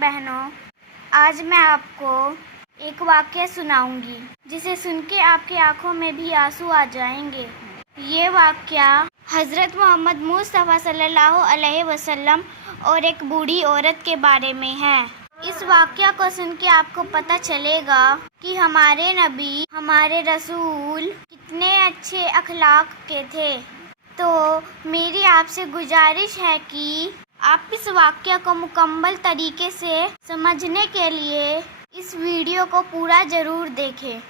बहनों, आज मैं आपको एक वाक़या सुनाऊंगी जिसे सुन के आपकी आंखों में भी आंसू आ जाएंगे। ये वाक़या हज़रत मोहम्मद मुस्तफ़ा सल्लल्लाहु अलैहि वसल्लम और एक बूढ़ी औरत के बारे में है। इस वाक़या को सुन के आपको पता चलेगा कि हमारे नबी, हमारे रसूल कितने अच्छे अखलाक के थे। तो मेरी आपसे गुजारिश है कि आप इस वाक़या को मुकम्मल तरीके से समझने के लिए इस वीडियो को पूरा ज़रूर देखें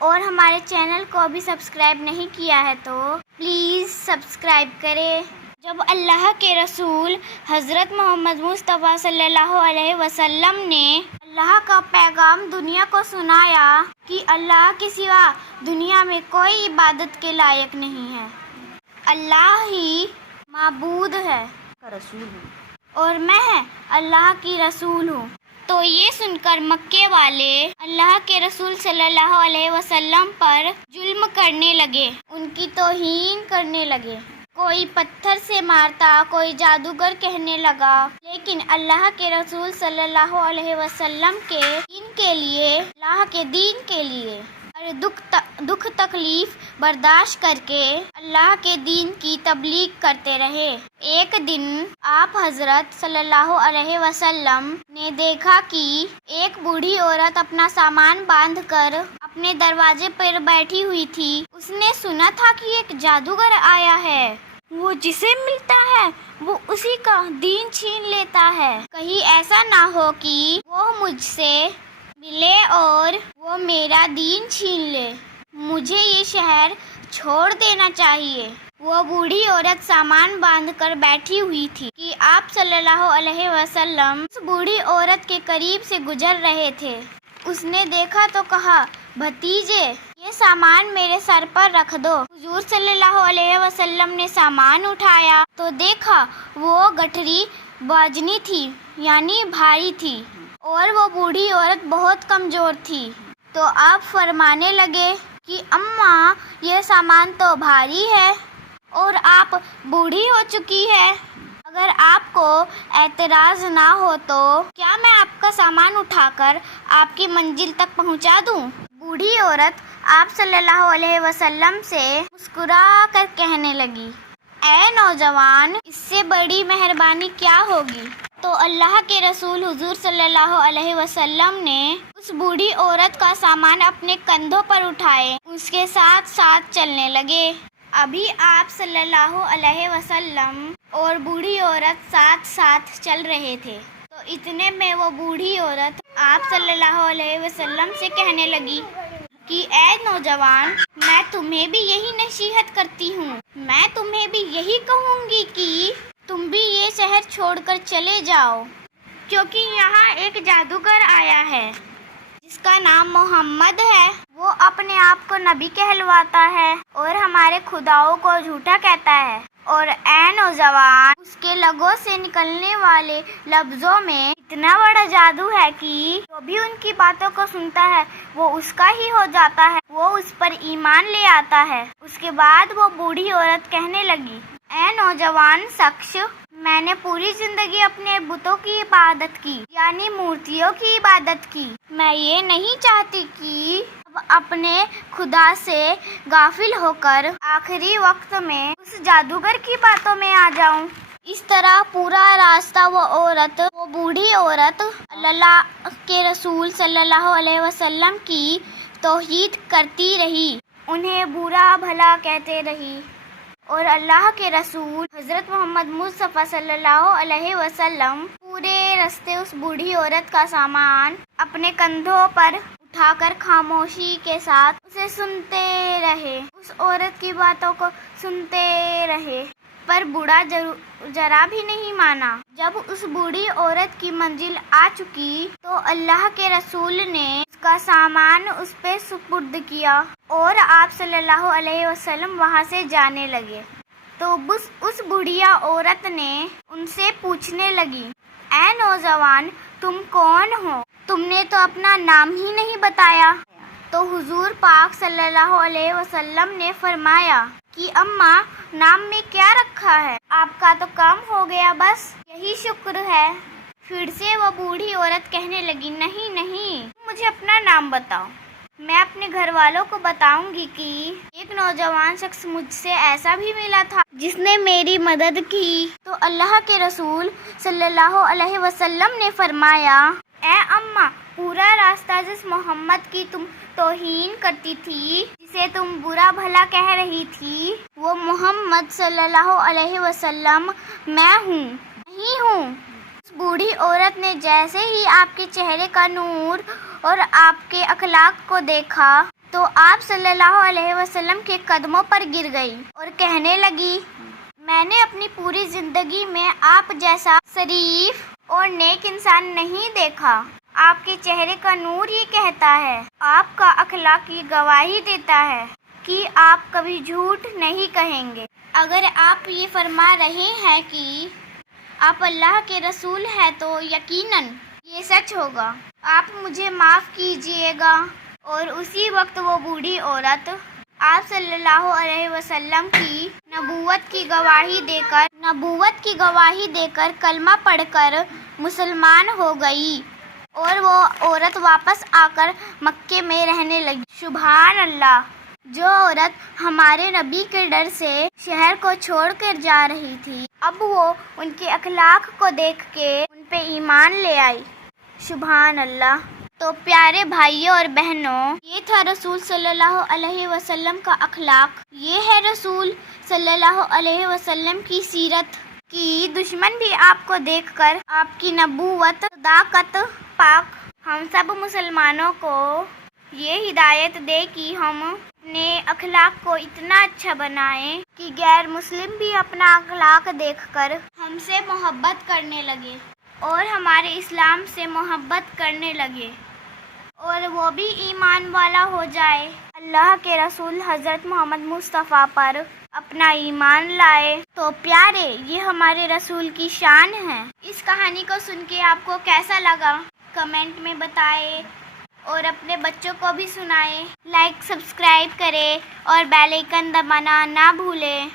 और हमारे चैनल को अभी सब्सक्राइब नहीं किया है तो प्लीज़ सब्सक्राइब करें। जब अल्लाह के रसूल हज़रत मोहम्मद मुस्तफ़ा सल्लल्लाहु अलैहि वसल्लम ने अल्लाह का पैगाम दुनिया को सुनाया कि अल्लाह के सिवा दुनिया में कोई इबादत के लायक नहीं है, अल्लाह ही माबूद है और मैं अल्लाह की रसूल हूँ, तो ये सुनकर मक्के वाले अल्लाह के रसूल सल्लल्लाहु अलैहि वसल्लम पर जुल्म करने लगे, उनकी तौहीन करने लगे। कोई पत्थर से मारता, कोई जादूगर कहने लगा, लेकिन अल्लाह के रसूल सल्लल्लाहु अलैहि वसल्लम के दीन के लिए, अल्लाह के दीन के लिए और दुख तकलीफ बर्दाश्त करके अल्लाह के दीन की तबलीग करते रहे। एक दिन आप हजरत सल्लल्लाहु अलैहि वसल्लम ने देखा कि एक बूढ़ी औरत अपना सामान बांधकर अपने दरवाजे पर बैठी हुई थी। उसने सुना था कि एक जादूगर आया है, वो जिसे मिलता है वो उसी का दीन छीन लेता है। कहीं ऐसा ना हो कि वो मुझसे मिले और वो मेरा दीन छीन ले, मुझे ये शहर छोड़ देना चाहिए। वो बूढ़ी औरत सामान बांधकर बैठी हुई थी कि आप सल्लल्लाहु अलैहि वसल्लम उस बूढ़ी औरत के करीब से गुजर रहे थे। उसने देखा तो कहा, भतीजे ये सामान मेरे सर पर रख दो। हुजूर सल्लल्लाहु अलैहि वसल्लम ने सामान उठाया तो देखा वो गठरी वजनी थी, यानी भारी थी और वो बूढ़ी औरत बहुत कमज़ोर थी। तो आप फरमाने लगे कि अम्मा ये सामान तो भारी है और आप बूढ़ी हो चुकी है, अगर आपको एतराज़ ना हो तो क्या मैं आपका सामान उठाकर आपकी मंजिल तक पहुंचा दूं? बूढ़ी औरत आप सल्लल्लाहु अलैहि वसल्लम से मुस्कुरा कर कहने लगी, ऐ नौजवान, इससे बड़ी मेहरबानी क्या होगी? तो अल्लाह के रसूल हुजूर सल्लल्लाहु अलैहि वसल्लम ने उस बूढ़ी औरत का सामान अपने कंधों पर उठाए, उसके साथ साथ चलने लगे। अभी आप सल्लल्लाहु अलैहि वसल्लम और बूढ़ी औरत साथ साथ चल रहे थे। तो इतने में वो बूढ़ी औरत आप सल्लल्लाहु अलैहि वसल्लम से कहने लगी कि ऐ नौजवान, मैं तुम्हें भी यही नसीहत करती हूँ, मैं तुम्हें भी यही कहूँगी कि तुम भी ये शहर छोड़कर चले जाओ, क्योंकि यहाँ एक जादूगर आया है जिसका नाम मोहम्मद है। वो अपने आप को नबी कहलवाता है और हमारे खुदाओं को झूठा कहता है। और ऐ नौजवान, उसके लबों से निकलने वाले लफ्ज़ों में इतना बड़ा जादू है कि जो भी उनकी बातों को सुनता है वो उसका ही हो जाता है, वो उस पर ईमान ले आता है। उसके बाद वो बूढ़ी औरत कहने लगी, ऐ नौजवान शख्स, मैंने पूरी जिंदगी अपने बुतों की इबादत की, यानी मूर्तियों की इबादत की। मैं ये नहीं चाहती कि अब अपने खुदा से गाफिल होकर आखिरी वक्त में उस जादूगर की बातों में आ जाऊं। इस तरह पूरा रास्ता वो बूढ़ी औरत अल्लाह के रसूल सल्लल्लाहु अलैहि वसल्लम की तौहीद करती रही, उन्हें बुरा भला कहते रही और अल्लाह के रसूल हज़रत मोहम्मद मुस्तफ़ा सल्लल्लाहु अलैहि वसल्लम पूरे रास्ते उस बूढ़ी औरत का सामान अपने कंधों पर उठाकर खामोशी के साथ उसे सुनते रहे, उस औरत की बातों को सुनते रहे, पर बूढ़ा जरा भी नहीं माना। जब उस बूढ़ी औरत की मंजिल आ चुकी तो अल्लाह के रसूल ने उसका सामान उस पे सुपुर्द किया और आप सल्लल्लाहु अलैहि वसल्लम वहाँ से जाने लगे। तो उस बुढ़िया औरत ने उनसे पूछने लगी, ऐ नौजवान, तुम कौन हो? तुमने तो अपना नाम ही नहीं बताया। तो हुजूर पाक सल्लल्लाहु अलैहि वसल्लम ने फरमाया कि अम्मा, नाम में क्या रखा है, आपका तो काम हो गया, बस यही शुक्र है। پھر سے وہ بوڑھی عورت کہنے لگی، نہیں نہیں، مجھے اپنا نام بتاؤ، میں اپنے گھر والوں کو بتاؤں گی کہ ایک نوجوان شخص مجھ سے ایسا بھی ملا تھا جس نے میری مدد کی۔ تو اللہ کے رسول صلی اللہ علیہ وسلم نے فرمایا، اے اماں، پورا راستہ جس محمد کی تم توہین کرتی تھی، جسے تم برا بھلا کہہ رہی تھی، وہ محمد صلی اللہ علیہ وسلم میں ہوں، نہیں ہوں۔ اس بوڑھی عورت نے جیسے ہی آپ کے چہرے کا نور اور آپ کے اخلاق کو دیکھا تو آپ صلی اللہ علیہ وسلم کے قدموں پر گر گئی اور کہنے لگی، میں نے اپنی پوری زندگی میں آپ جیسا شریف اور نیک انسان نہیں دیکھا۔ آپ کے چہرے کا نور یہ کہتا ہے، آپ کا اخلاق یہ گواہی دیتا ہے کہ آپ کبھی جھوٹ نہیں کہیں گے۔ اگر آپ یہ فرما رہے ہیں کہ آپ اللہ کے رسول ہیں تو یقیناً یہ سچ ہوگا، آپ مجھے معاف کیجیے گا۔ اور اسی وقت وہ بوڑھی عورت آپ صلی اللہ علیہ وسلم کی نبوت کی گواہی دے کر کلمہ پڑھ کر مسلمان ہو گئی، اور وہ عورت واپس آ کر مکے میں رہنے لگی۔ سبحان اللہ! جو عورت ہمارے نبی کے ڈر سے شہر کو چھوڑ کر جا رہی تھی، اب وہ ان کے اخلاق کو دیکھ کے ان پہ ایمان لے آئی۔ سبحان اللہ! تو پیارے بھائیوں اور بہنوں، یہ تھا رسول صلی اللہ علیہ وسلم کا اخلاق، یہ ہے رسول صلی اللہ علیہ وسلم کی سیرت کہ دشمن بھی آپ کو دیکھ کر آپ کی نبوت، صداقت پاک ہم سب مسلمانوں کو یہ ہدایت دے کہ ہم اپنے اخلاق کو اتنا اچھا بنائیں کہ غیر مسلم بھی اپنا اخلاق دیکھ کر ہم سے محبت کرنے لگے اور ہمارے اسلام سے محبت کرنے لگے اور وہ بھی ایمان والا ہو جائے، اللہ کے رسول حضرت محمد مصطفیٰ پر اپنا ایمان لائے۔ تو پیارے، یہ ہمارے رسول کی شان ہے۔ اس کہانی کو سن کے آپ کو کیسا لگا؟ کمنٹ میں بتائیں اور اپنے بچوں کو بھی سنائیں۔ لائک، سبسکرائب کریں اور بیل آئیکن دبانا نہ بھولیں۔